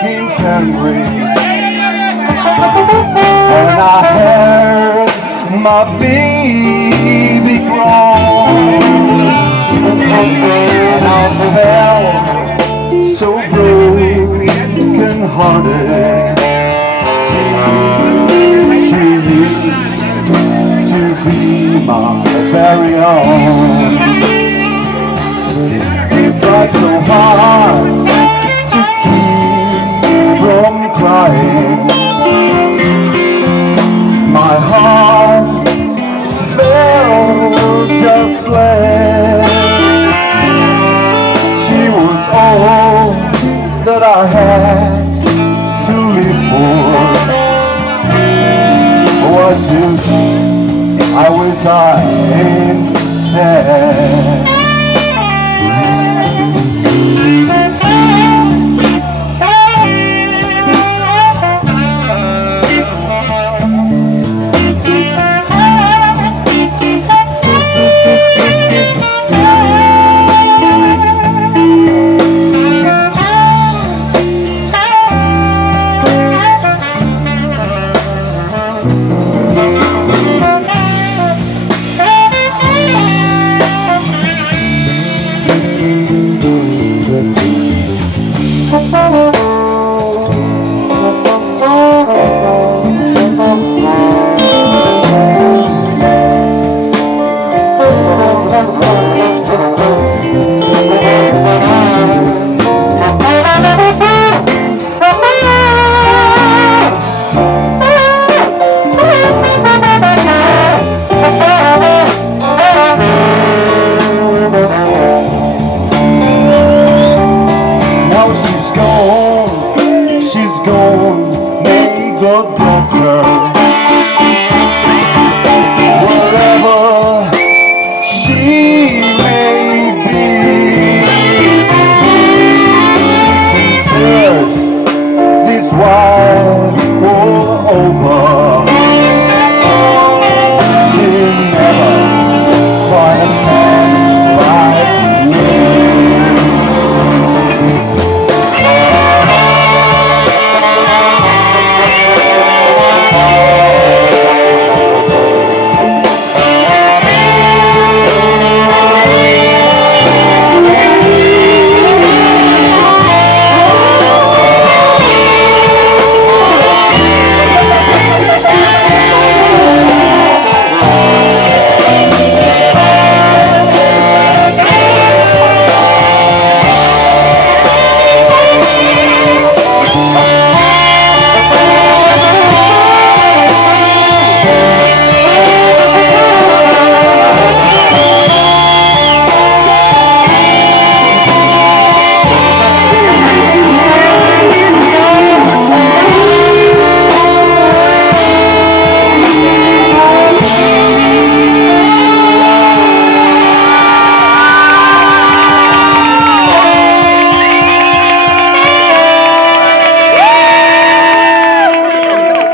Infirmary, when I heard my baby groan, and I felt so broken hearted. She used to be my very own. Tried so hard to keep from crying. My heart felt just less. She was all that I had to live for. What if I was in there?